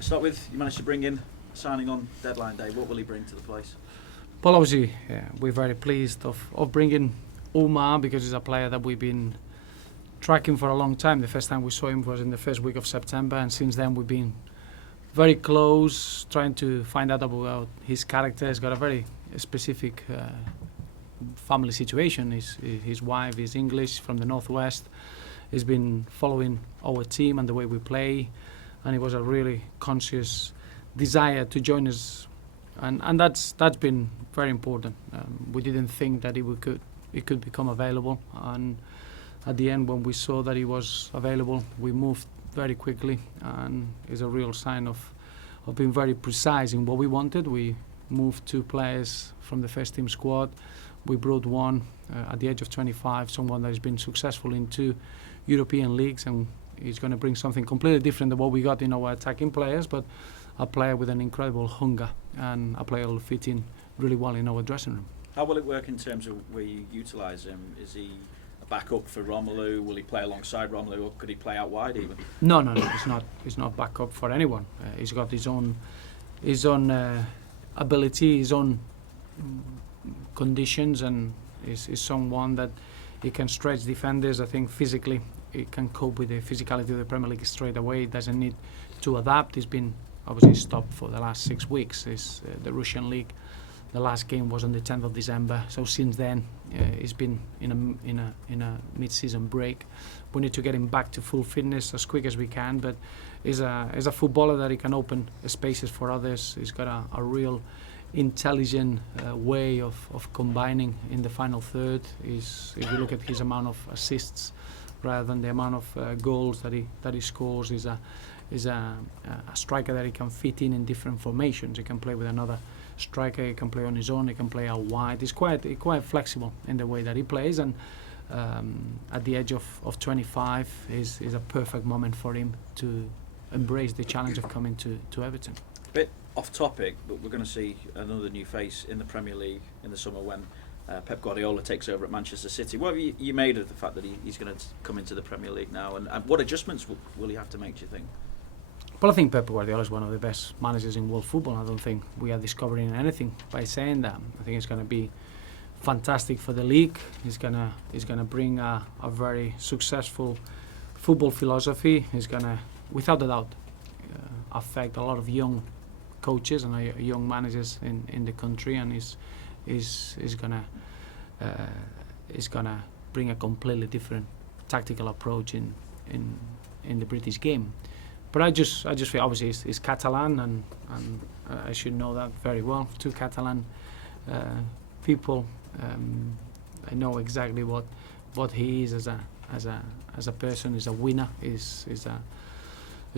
Start with, you managed to bring in signing on deadline day. What will he bring to the place? Well, obviously, we're very pleased of bringing Oumar, because he's a player that we've been tracking for a long time. The first time we saw him was in the first week of September, and since then we've been very close, trying to find out about his character. He's got a very specific family situation. His wife is English, from the northwest. He's been following our team and the way we play, and it was a really conscious desire to join us, and that's been very important. We didn't think that it could become available, and at the end, when we saw that he was available, we moved very quickly, and it's a real sign of being very precise in what we wanted. We moved 2 players from the first team squad. We brought one at the age of 25, someone that has been successful in 2 European leagues, and he's going to bring something completely different than what we got in our attacking players, but a player with an incredible hunger, and a player who will fit in really well in our dressing room. How will it work in terms of where you utilise him? Is he a backup for Romelu? Will he play alongside Romelu, or could he play out wide even? No, he's not backup for anyone. He's got his own ability, his own conditions, and is someone that he can stretch defenders. I think physically he can cope with the physicality of the Premier League straight away. He doesn't need to adapt. He's been obviously stopped for the last 6 weeks. It's the Russian league. The last game was on the 10th of December. So since then, he's been in a mid-season break. We need to get him back to full fitness as quick as we can. But he's a footballer that he can open spaces for others. He's got a real intelligent way of combining in the final third. If you look at his amount of assists rather than the amount of goals that he scores, is a striker that he can fit in different formations. He can play with another striker, he can play on his own, he can play out wide. He's quite flexible in the way that he plays, and at the age of 25 is a perfect moment for him to embrace the challenge of coming to Everton. Bit off topic, but we're going to see another new face in the Premier League in the summer when Pep Guardiola takes over at Manchester City. What have you made of the fact that he's going to come into the Premier League now, and what adjustments will he have to make, do you think? Well, I think Pep Guardiola is one of the best managers in world football. I don't think we are discovering anything by saying that. I think it's going to be fantastic for the league. He's going to bring a very successful football philosophy. He's going to, without a doubt, affect a lot of young coaches and young managers in the country, and is going to bring a completely different tactical approach in the British game. But I just feel, obviously he's Catalan, and I should know that very well. 2 Catalan people, I know exactly what he is as a person. He's a winner. He's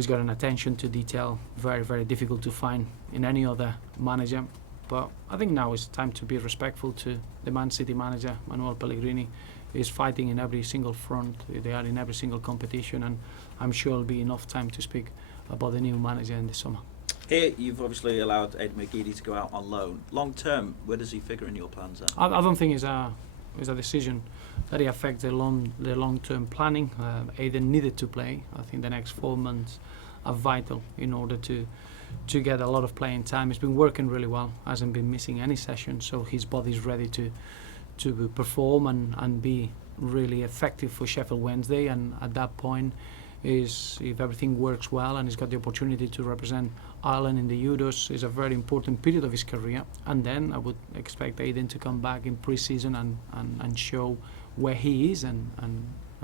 got an attention to detail very, very difficult to find in any other manager. But I think now it's time to be respectful to the Man City manager, Manuel Pellegrini. He's fighting in every single front. They are in every single competition, and I'm sure it'll be enough time to speak about the new manager in the summer. Here, you've obviously allowed Ed McGeady to go out on loan. Long term, where does he figure in your plans? I don't think it's a decision that it affects the long-term planning. Aiden needed to play. I think the next 4 months are vital in order to get a lot of playing time. He's been working really well, hasn't been missing any sessions, so his body's ready to perform and be really effective for Sheffield Wednesday. And at that point, if everything works well and he's got the opportunity to represent Ireland in the Euros, is a very important period of his career. And then I would expect Aiden to come back in pre-season and show where he is and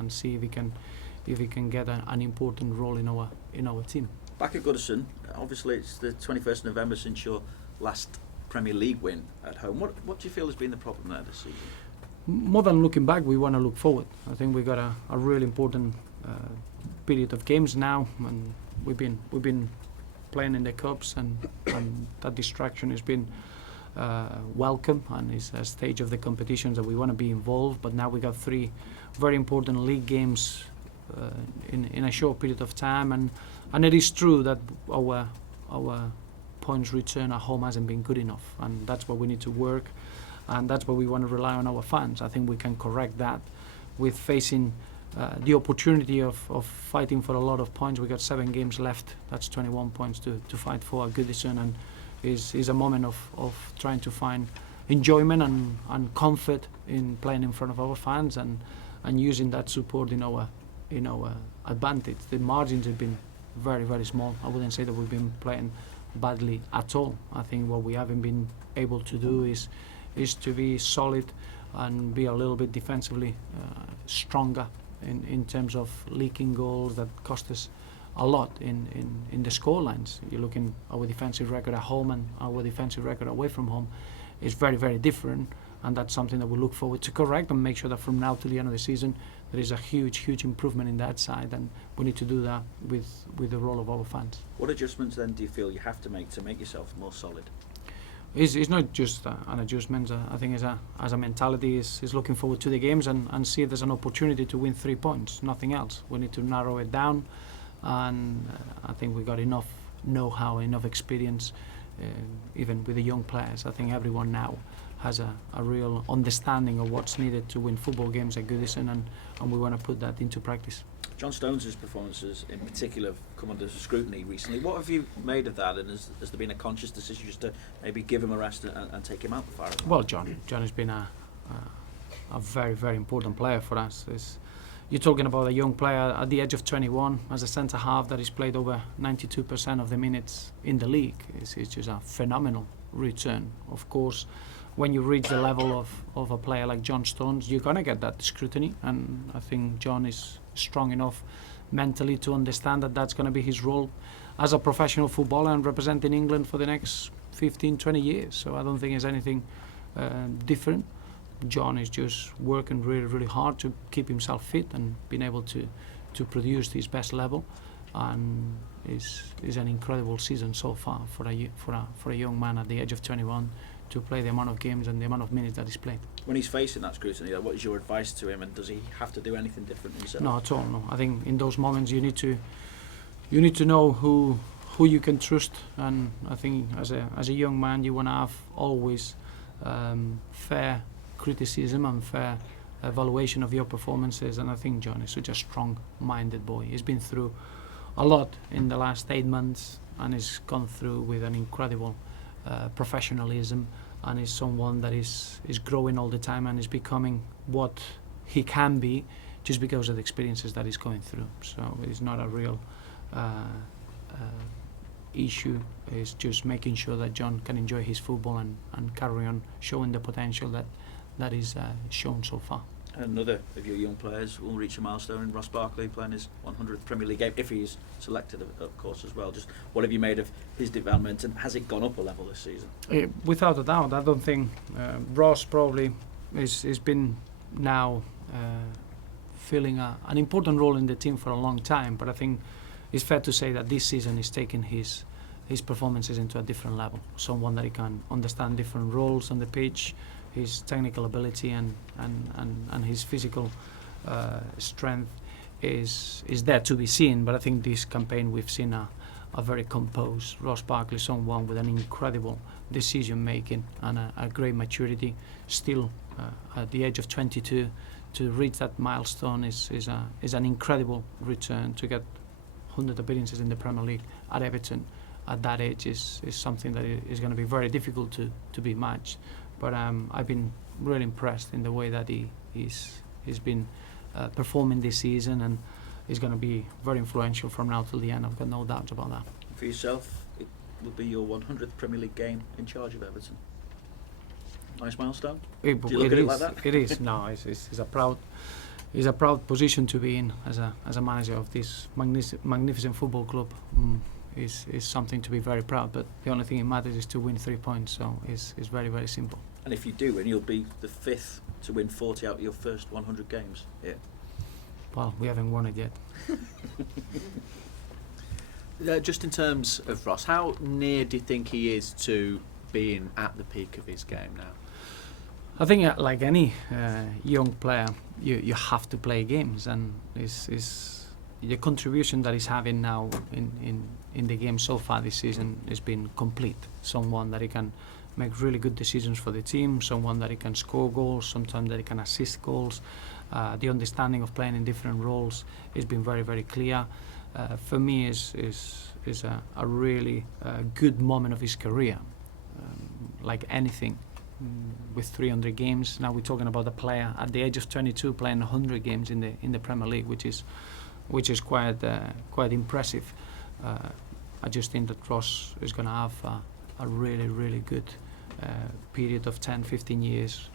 see if he can get an important role in our team. Back at Goodison, obviously it's the 21st of November since your last Premier League win at home. What do you feel has been the problem there this season? More than looking back, we want to look forward. I think we got a really important period of games now, and we've been playing in the cups, and that distraction has been welcome, and it's a stage of the competitions that we want to be involved. But now we got 3 very important league games in a short period of time, and it is true that our points return at home hasn't been good enough, and that's where we need to work, and that's where we want to rely on our fans. I think we can correct that with facing the opportunity of fighting for a lot of points. We got 7 games left. That's 21 points to fight for at Goodison, and is a moment of trying to find enjoyment and comfort in playing in front of our fans and using that support in our advantage. The margins have been very, very small. I wouldn't say that we've been playing badly at all. I think what we haven't been able to do is to be solid and be a little bit defensively stronger in terms of leaking goals that cost us a lot in the score lines. You're looking at our defensive record at home and our defensive record away from home is very, very different, and that's something that we look forward to correct and make sure that from now to the end of the season there is a huge improvement in that side, and we need to do that with the role of our fans. What adjustments then do you feel you have to make yourself more solid? It's not just an adjustment. I think as a mentality is looking forward to the games and see it as an opportunity to win 3 points, nothing else. We need to narrow it down, and I think we got enough know-how, enough experience, even with the young players. I think everyone now has a real understanding of what's needed to win football games at Goodison, and we want to put that into practice. John Stones' performances in particular have come under scrutiny recently. What have you made of that, and has there been a conscious decision just to maybe give him a rest and take him out the fire? Well, John has been a very, very important player for us. You're talking about a young player at the age of 21 as a centre half that has played over 92% of the minutes in the league. It's just a phenomenal return. Of course, when you reach the level of a player like John Stones, you're going to get that scrutiny, and I think John is strong enough mentally to understand that that's going to be his role as a professional footballer and representing England for the next 15-20 years. So I don't think there's anything different. John is just working really, really hard to keep himself fit and being able to produce his best level, and is an incredible season so far for a young man at the age of 21 to play the amount of games and the amount of minutes that he's played. When he's facing that scrutiny, what is your advice to him, and does he have to do anything different himself? No, at all. No, I think in those moments you need to know who you can trust, and I think as a young man you want to have always fair criticism and fair evaluation of your performances, and I think John is such a strong-minded boy. He's been through a lot in the last 8 months and he's gone through with an incredible professionalism, and is someone that is growing all the time and is becoming what he can be just because of the experiences that he's going through. So it's not a real issue. It's just making sure that John can enjoy his football and carry on showing the potential that is shown so far. Another of your young players will reach a milestone in Ross Barkley, playing his 100th Premier League game, if he's selected, of course, as well. Just what have you made of his development, and has it gone up a level this season? Without a doubt, I don't think Ross probably has been now filling an important role in the team for a long time, but I think it's fair to say that this season he's taken his performances into a different level. Someone that he can understand different roles on the pitch, his technical ability and his physical strength is there to be seen. But I think this campaign we've seen a very composed Ross Barkley, someone with an incredible decision making and a great maturity. Still at the age of 22, to reach that milestone is an incredible return. To get 100 appearances in the Premier League at Everton at that age is something that is going to be very difficult to be matched. But I've been really impressed in the way that he's been performing this season, and he's going to be very influential from now till the end. I've got no doubts about that. For yourself, it will be your 100th Premier League game in charge of Everton. Nice milestone. Do you look at it like that? It is. No, it's a proud position to be in as a manager of this magnificent football club. Is something to be very proud, but the only thing that matters is to win 3 points, so it's very, very simple. And if you do win, you'll be the 5th to win 40 out of your first 100 games. Yeah. Well, we haven't won it yet. Just in terms of Ross, how near do you think he is to being at the peak of his game now? I think like any young player, you have to play games, and the contribution that he's having now in the game so far this season has been complete. Someone that he can make really good decisions for the team, someone that he can score goals, sometimes that he can assist goals, The understanding of playing in different roles has been very, very clear. For me, is a really good moment of his career. Like anything, with 300 games. Now we're talking about a player at the age of 22 playing 100 games in the Premier League, which is quite impressive. I just think that Ross is going to have a really, really good period of 10, 15 years,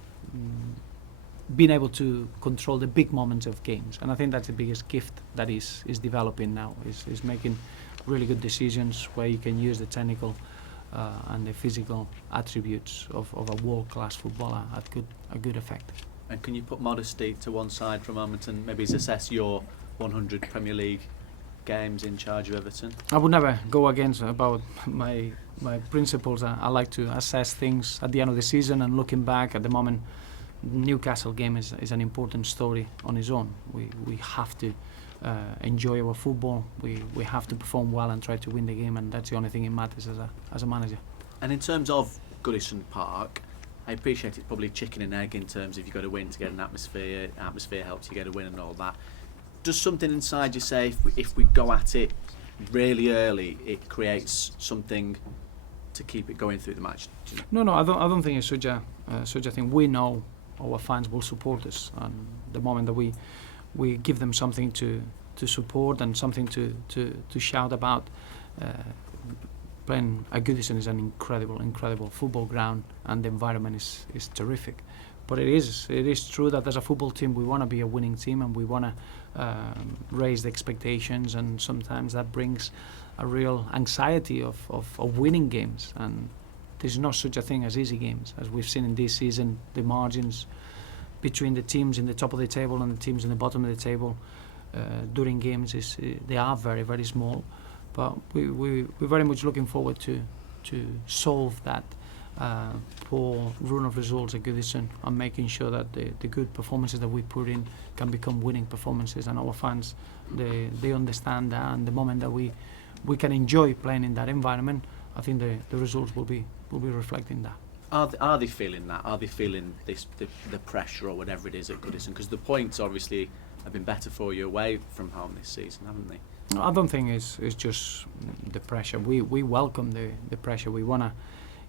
being able to control the big moments of games. And I think that's the biggest gift that is developing now, is making really good decisions where you can use the technical and the physical attributes of a world-class footballer at a good effect. And can you put modesty to one side for a moment and maybe assess your 100 Premier League games in charge of Everton? I would never go against about my principles. I like to assess things at the end of the season, and looking back at the moment, Newcastle game is an important story on its own. We have to enjoy our football. We have to perform well and try to win the game, and that's the only thing that matters as a manager. And in terms of Goodison Park, I appreciate it's probably chicken and egg in terms of you've got to win to get an atmosphere. Atmosphere helps you get a win and all that. Does something inside you say if we go at it really early, it creates something to keep it going through the match? No, I don't think it's such a thing. We know our fans will support us, and the moment that we give them something to support and something to shout about. Playing at Goodison is an incredible football ground, and the environment is terrific. But it is true that as a football team we want to be a winning team, and we want to raise the expectations, and sometimes that brings a real anxiety of winning games, and there's no such a thing as easy games. As we've seen in this season, the margins between the teams in the top of the table and the teams in the bottom of the table during games they are very, very small. But we're very much looking forward to solve that poor run of results at Goodison, and making sure that the good performances that we put in can become winning performances, and our fans they understand that, and the moment that we can enjoy playing in that environment, I think the results will be reflecting that. Are they feeling that? Are they feeling the pressure or whatever it is at Goodison? Because the points obviously have been better for you away from home this season, haven't they? I don't think it's just the pressure. We welcome the pressure. We want to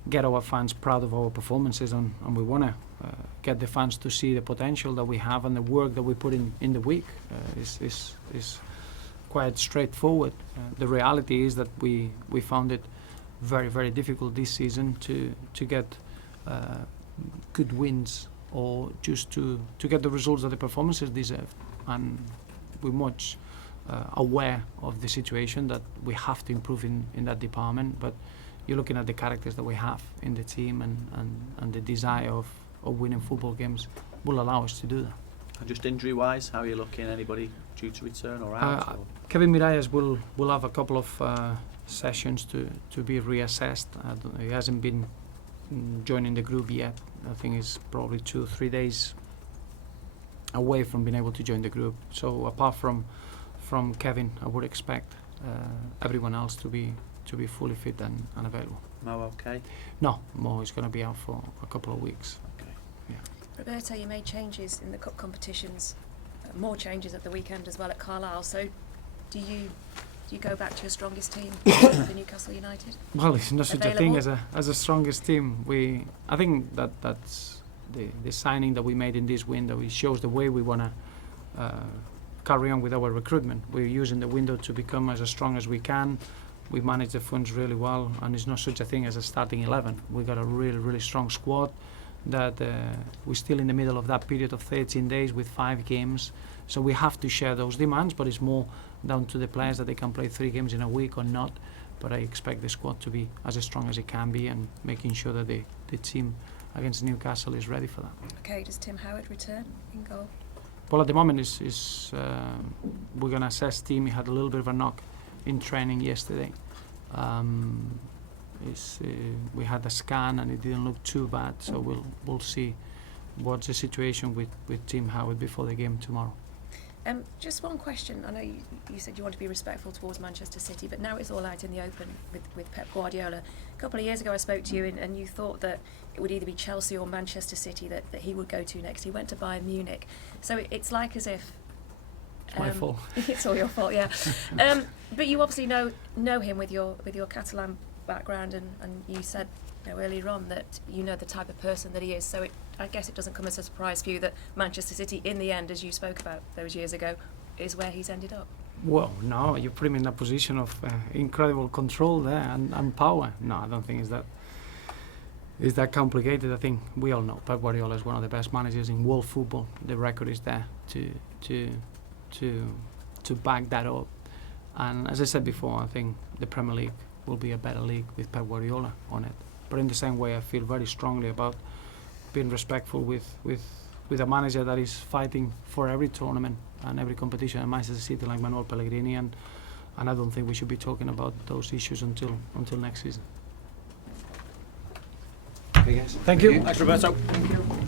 get our fans proud of our performances, and we want to get the fans to see the potential that we have, and the work that we put in the week is quite straightforward. The reality is that we found it very, very difficult this season to get good wins, or just to get the results that the performances deserve, and we're much aware of the situation that we have to improve in that department. But you're looking at the characters that we have in the team, and the desire of winning football games will allow us to do that. And just injury-wise, how are you looking? Anybody due to return or out? Kevin Mirallas will have a couple of sessions to be reassessed. He hasn't been joining the group yet. I think he's probably 2-3 days away from being able to join the group. So apart from Kevin, I would expect everyone else to be fully fit and available. Mo okay? No, Mo is going to be out for a couple of weeks. Okay. Yeah. Roberto, you made changes in the cup competitions, more changes at the weekend as well at Carlisle. So do you go back to your strongest team for Newcastle United? Well, it's not such a thing as a strongest team. I think that's the signing that we made in this window. It shows the way we want to carry on with our recruitment. We're using the window to become as strong as we can. We manage the funds really well, and it's not such a thing as a starting 11. We've got a really, really strong squad that we're still in the middle of that period of 13 days with 5 games. So we have to share those demands, but it's more down to the players that they can play 3 games in a week or not. But I expect the squad to be as strong as it can be, and making sure that the team against Newcastle is ready for that. Okay, does Tim Howard return in goal? Well, at the moment we're going to assess Tim. He had a little bit of a knock in training yesterday. We had a scan and it didn't look too bad, so we'll see what's the situation with Tim Howard before the game tomorrow. Just one question. I know you said you want to be respectful towards Manchester City, but now it's all out in the open with Pep Guardiola. A couple of years ago I spoke to you and you thought that it would either be Chelsea or Manchester City that he would go to next. He went to Bayern Munich. So it's like as if... It's my fault. It's all your fault, yeah. But you obviously know him with your Catalan background, and you said earlier on that you know the type of person that he is. So I guess it doesn't come as a surprise for you that Manchester City, in the end, as you spoke about those years ago, is where he's ended up. Well, no, you put him in a position of incredible control there and power. No, I don't think it's that complicated. I think we all know Pep Guardiola is one of the best managers in world football. The record is there to back that up. And as I said before, I think the Premier League will be a better league with Pep Guardiola on it. But in the same way, I feel very strongly about being respectful with a manager that is fighting for every tournament and every competition at Manchester City, like Manuel Pellegrini, and I don't think we should be talking about those issues until next season. Okay, guys. Thank you. Thanks, Roberto. Thank you.